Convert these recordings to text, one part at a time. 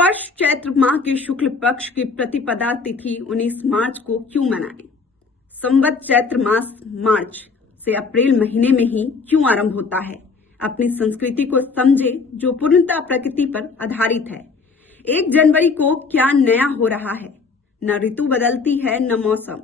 नववर्ष चैत्र माह के शुक्ल पक्ष की प्रतिपदा तिथि 19 मार्च को क्यों मनाएं? संवत चैत्र मास मार्च से अप्रैल महीने में ही क्यों आरंभ होता है? अपनी संस्कृति को समझे जो पूर्णतः प्रकृति पर आधारित है। 1 जनवरी को क्या नया हो रहा है? न ऋतु बदलती है न मौसम।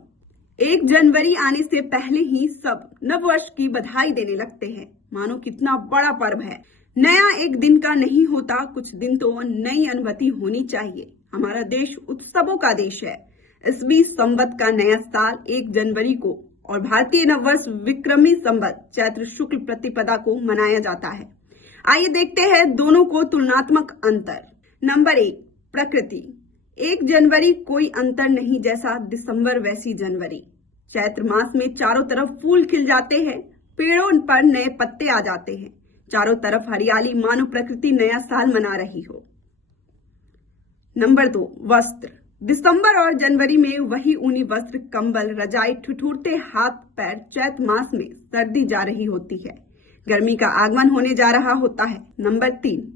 1 जनवरी आने से पहले ही सब नववर्ष की बधाई देने लगते हैं, मानो कितना बड़ा पर्व है। नया एक दिन का नहीं होता, कुछ दिन तो नई अनुभूति होनी चाहिए। हमारा देश उत्सवों का देश है। इस बीच संवत का नया साल 1 जनवरी को और भारतीय नववर्ष विक्रमी संवत चैत्र शुक्ल प्रतिपदा को मनाया जाता है। आइए देखते हैं दोनों को तुलनात्मक अंतर। नंबर 1, प्रकृति। 1 जनवरी कोई अंतर नहीं, जैसा दिसंबर वैसी जनवरी। चैत्र मास में चारों तरफ फूल खिल जाते हैं, पेड़ों पर नए पत्ते आ जाते हैं, चारों तरफ हरियाली, मानो प्रकृति नया साल मना रही हो। नंबर 2, वस्त्र। दिसंबर और जनवरी में वही ऊनी वस्त्र, कंबल, रजाई, ठिठुरते हाथ पैर। चैत्र मास में सर्दी जा रही होती है, गर्मी का आगमन होने जा रहा होता है। नंबर 3,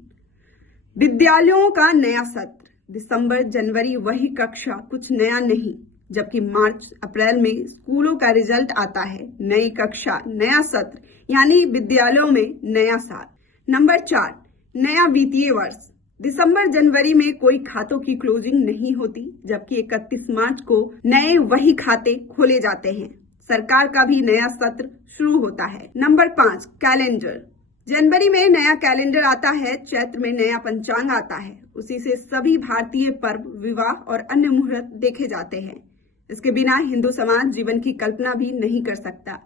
विद्यालयों का नया सत्र। दिसंबर जनवरी वही कक्षा, कुछ नया नहीं, जबकि मार्च अप्रैल में स्कूलों का रिजल्ट आता है, नई कक्षा, नया सत्र, यानी विद्यालयों में नया साल। नंबर 4, नया वित्तीय वर्ष। दिसंबर जनवरी में कोई खातों की क्लोजिंग नहीं होती, जबकि 31 मार्च को नए वही खाते खोले जाते हैं। सरकार का भी नया सत्र शुरू होता है। Number 5, calendar. जनवरी में नया कैलेंडर आता है, चैत्र में नया पंचांग आता है। उसी से सभी भारतीय पर्व, विवाह और अन्य मुहूर्त देखे जाते हैं। इसके बिना हिंदू समाज जीवन की कल्पना भी नहीं कर सकता।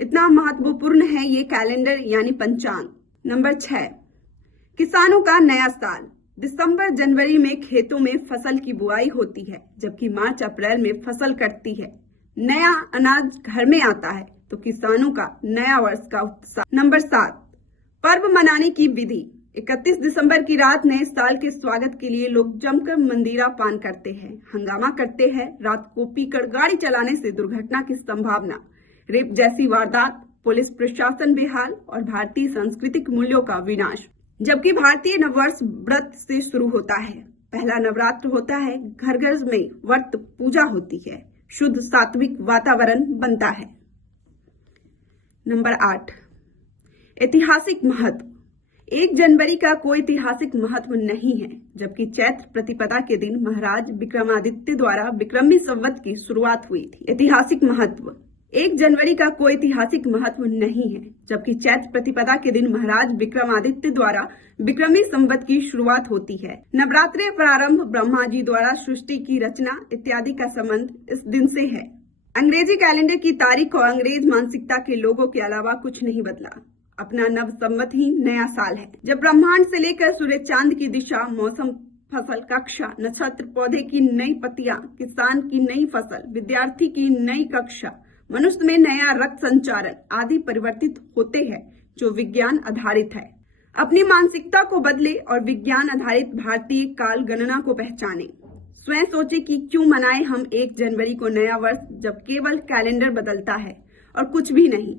इतना महत्वपूर्ण है ये कैलेंडर यानी पंचांग। नंबर 6, किसानों का नया साल। दिसंबर जनवरी में खेतों में फसल की बुआई होती है, जबकि मार्च अप्रैल में फसल कटती है, नया अनाज घर में आता है, तो किसानों का नया वर्ष का उत्साह। नंबर 7, पर्व मनाने की विधि। 31 दिसंबर की रात नए साल के स्वागत के लिए लोग जमकर मंदिरा पान करते हैं, हंगामा करते हैं। रात को पीकर गाड़ी चलाने से दुर्घटना की संभावना, रेप जैसी वारदात, पुलिस प्रशासन बेहाल और भारतीय सांस्कृतिक मूल्यों का विनाश। जबकि भारतीय नववर्ष व्रत से शुरू होता है। पहला नवरात्र होता है, घर घर में व्रत पूजा होती है, शुद्ध सात्विक वातावरण बनता है। नंबर 8, ऐतिहासिक महत्व। 1 जनवरी का कोई ऐतिहासिक महत्व नहीं है, जबकि चैत्र प्रतिपदा के दिन महाराज विक्रमादित्य द्वारा विक्रमी संवत की शुरुआत हुई थी। ऐतिहासिक महत्व। 1 जनवरी का कोई ऐतिहासिक महत्व नहीं है, जबकि चैत्र प्रतिपदा के दिन महाराज विक्रमादित्य द्वारा विक्रमी संवत की शुरुआत होती है। नवरात्रि प्रारंभ, ब्रह्मा जी द्वारा सृष्टि की रचना इत्यादि का संबंध इस दिन से है। अंग्रेजी कैलेंडर की तारीख और अंग्रेज मानसिकता के लोगों के अलावा कुछ नहीं बदला। अपना नव संवत ही नया साल है, जब ब्रह्मांड से लेकर सूर्य चांद की दिशा, मौसम, फसल, कक्षा, नक्षत्र, पौधे की नई पत्तियां, किसान की नई फसल, विद्यार्थी की नई कक्षा, मनुष्य में नया रक्त संचारण आदि परिवर्तित होते हैं, जो विज्ञान आधारित है। अपनी मानसिकता को बदले और विज्ञान आधारित भारतीय काल गणना को पहचाने। स्वयं सोचे कि क्यों मनाएं हम 1 जनवरी को नया वर्ष, जब केवल कैलेंडर बदलता है और कुछ भी नहीं।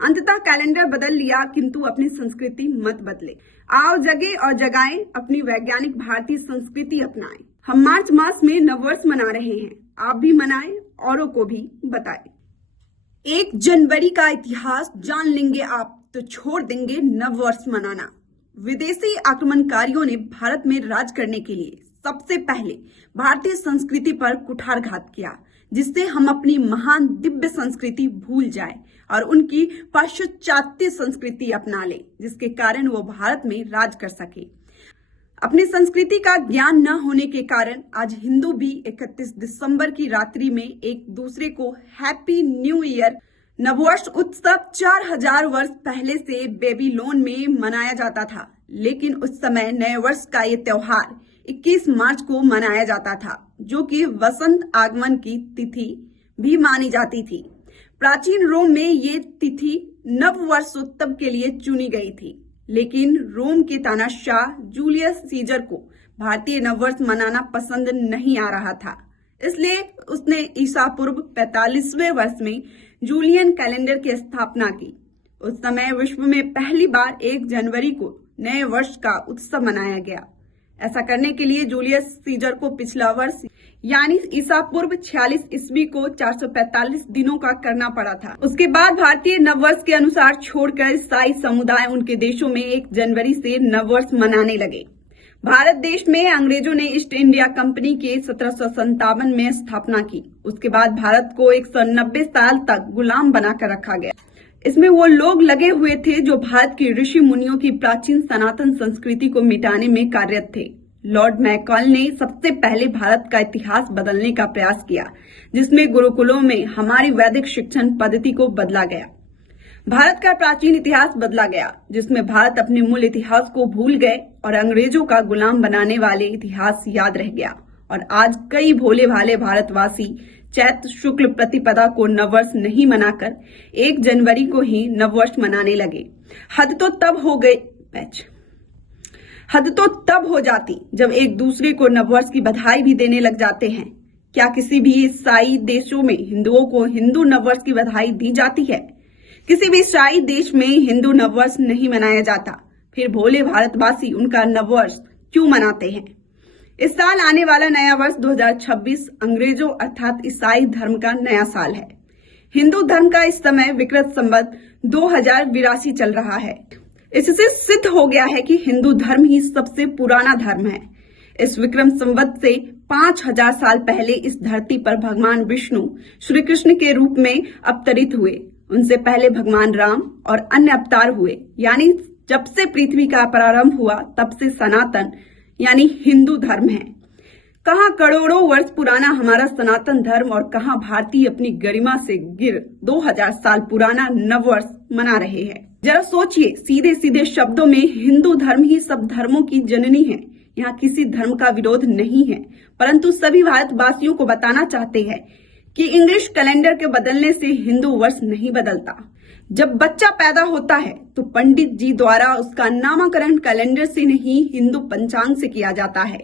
अंततः कैलेंडर बदल लिया, किंतु अपनी संस्कृति मत बदले। आओ जगे और जगाएं, अपनी वैज्ञानिक भारतीय संस्कृति अपनाएं। हम मार्च मास में नववर्ष मना रहे हैं, आप भी मनाएं, औरों को भी बताएं। 1 जनवरी का इतिहास जान लेंगे आप तो छोड़ देंगे नववर्ष मनाना। विदेशी आक्रमणकारियों ने भारत में राज करने के लिए सबसे पहले भारतीय संस्कृति पर कुठारघात किया, जिससे हम अपनी महान दिव्य संस्कृति भूल जाए और उनकी पाश्चात्य संस्कृति अपना ले, जिसके कारण वो भारत में राज कर सके। अपनी संस्कृति का ज्ञान न होने के कारण आज हिंदू भी 31 दिसंबर की रात्रि में एक दूसरे को हैप्पी न्यू ईयर, नववर्ष उत्सव 4000 वर्ष पहले से बेबीलोन में मनाया जाता था। लेकिन उस समय नए वर्ष का ये त्योहार 21 मार्च को मनाया जाता था, जो कि वसंत आगमन की तिथि भी मानी जाती थी। प्राचीन रोम में ये तिथि नववर्षोत्सव के लिए चुनी गई थी, लेकिन रोम के तानाशाह जूलियस सीजर को भारतीय नववर्ष मनाना पसंद नहीं आ रहा था, इसलिए उसने ईसा पूर्व 45वें वर्ष में जूलियन कैलेंडर की स्थापना की। उस समय विश्व में पहली बार 1 जनवरी को नए वर्ष का उत्सव मनाया गया। ऐसा करने के लिए जूलियस सीजर को पिछला वर्ष यानी ईसा पूर्व 46 ईस्वी को 445 दिनों का करना पड़ा था। उसके बाद भारतीय नववर्ष के अनुसार छोड़कर ईसाई समुदाय उनके देशों में 1 जनवरी से नववर्ष मनाने लगे। भारत देश में अंग्रेजों ने ईस्ट इंडिया कंपनी के 1757 में स्थापना की। उसके बाद भारत को 190 साल तक गुलाम बनाकर रखा गया। इसमें वो लोग लगे हुए थे जो भारत के ऋषि मुनियों की प्राचीन सनातन संस्कृति को मिटाने में कार्यरत थे। लॉर्ड मैकॉले ने सबसे पहले भारत का इतिहास बदलने का प्रयास किया, जिसमें गुरुकुलों में हमारी वैदिक शिक्षण पद्धति को बदला गया। भारत का प्राचीन इतिहास बदला गया, जिसमें भारत अपने मूल इतिहास को भूल गए और अंग्रेजों का गुलाम बनाने वाले इतिहास याद रह गया। और आज कई भोले भाले भारतवासी चैत्र शुक्ल प्रतिपदा को नववर्ष नहीं मनाकर 1 जनवरी को ही नववर्ष मनाने लगे। हद तो तब हो जाती जब एक दूसरे को नववर्ष की बधाई भी देने लग जाते हैं। क्या किसी भी ईसाई देशों में हिंदुओं को हिंदू नववर्ष की बधाई दी जाती है? किसी भी ईसाई देश में हिंदू नववर्ष नहीं मनाया जाता। फिर भोले भारतवासी उनका नववर्ष क्यों मनाते हैं? इस साल आने वाला नया वर्ष 2026 अंग्रेजों अर्थात ईसाई धर्म का नया साल है। हिंदू धर्म का इस समय विक्रत संवत 2082 चल रहा है। इससे सिद्ध हो गया है कि हिंदू धर्म ही सबसे पुराना धर्म है। इस विक्रम संवत से 5000 साल पहले इस धरती पर भगवान विष्णु श्री कृष्ण के रूप में अवतरित हुए। उनसे पहले भगवान राम और अन्य अवतार हुए। यानी जब से पृथ्वी का प्रारंभ हुआ तब से सनातन यानी हिंदू धर्म है। कहाँ करोड़ों वर्ष पुराना हमारा सनातन धर्म और कहाँ भारतीय अपनी गरिमा से गिर 2000 साल पुराना नववर्ष मना रहे हैं। जरा सोचिए, सीधे सीधे शब्दों में हिंदू धर्म ही सब धर्मों की जननी है। यहाँ किसी धर्म का विरोध नहीं है, परंतु सभी भारतवासियों को बताना चाहते हैं कि इंग्लिश कैलेंडर के बदलने से हिंदू वर्ष नहीं बदलता। जब बच्चा पैदा होता है तो पंडित जी द्वारा उसका नामकरण कैलेंडर से नहीं हिंदू पंचांग से किया जाता है।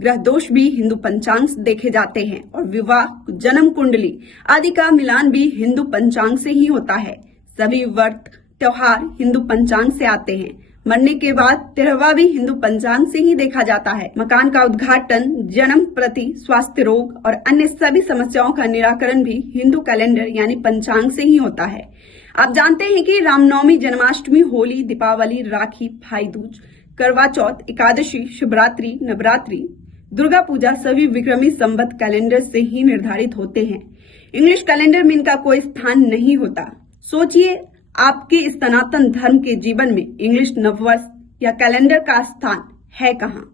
ग्रह दोष भी हिंदू पंचांग से देखे जाते हैं और विवाह, जन्म कुंडली आदि का मिलान भी हिंदू पंचांग से ही होता है। सभी व्रत त्योहार हिंदू पंचांग से आते हैं। मरने के बाद तिरवा भी हिंदू पंचांग से ही देखा जाता है। मकान का उद्घाटन, जन्म प्रति, स्वास्थ्य रोग और अन्य सभी समस्याओं का निराकरण भी हिंदू कैलेंडर यानी पंचांग से ही होता है। आप जानते हैं कि रामनवमी, जन्माष्टमी, होली, दीपावली, राखी, भाई दूज, करवा चौथ, एकादशी, शिवरात्रि, नवरात्रि, दुर्गा पूजा सभी विक्रमी संवत कैलेंडर से ही निर्धारित होते हैं। इंग्लिश कैलेंडर में इनका कोई स्थान नहीं होता। सोचिए, आपके इस सनातन धर्म के जीवन में इंग्लिश नववर्ष या कैलेंडर का स्थान है कहाँ?